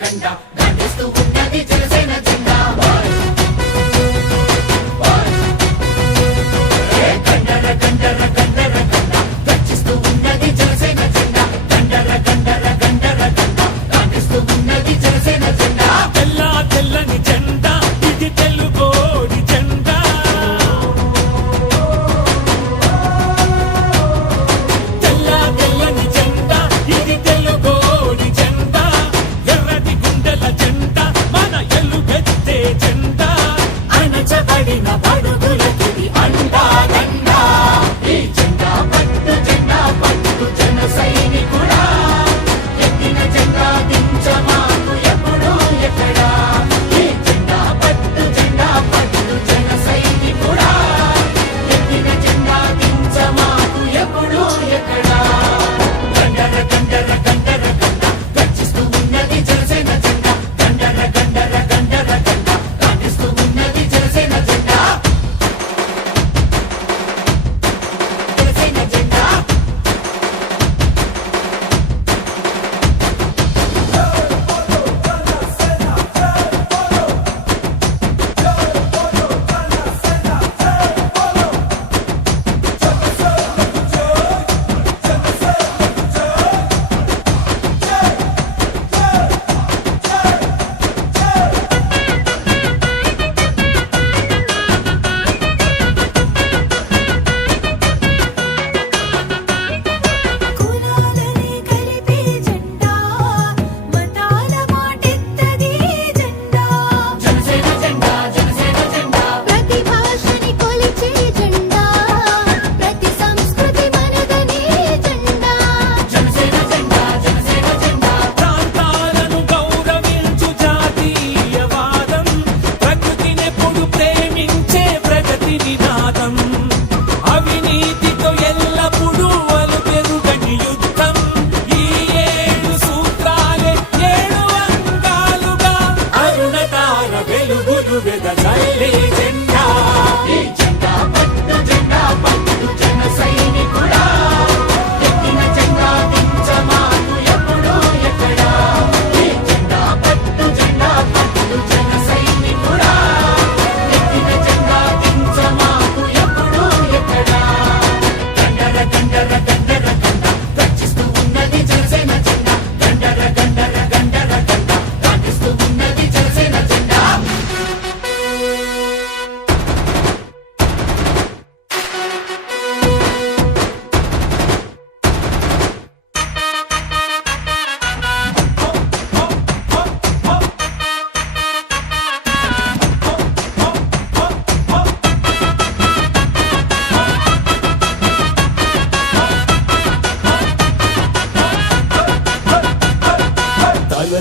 గంట గండిస్తూ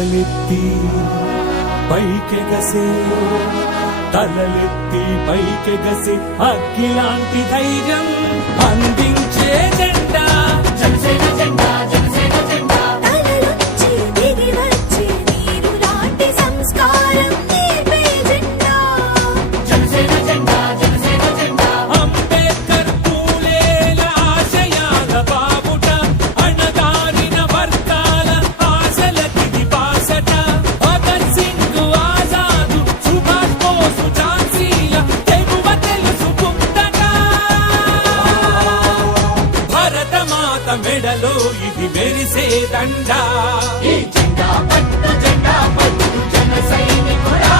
తలలెత్తి పైకెగసే తలలెత్తి పైకెగసి అగ్గిలాంటి ధైర్యం అందించేదే భరత మాత మెడలో ఇది మెరిసే దండా. ఈ జెండా పట్టు జెండా పట్టు జన సైనికురా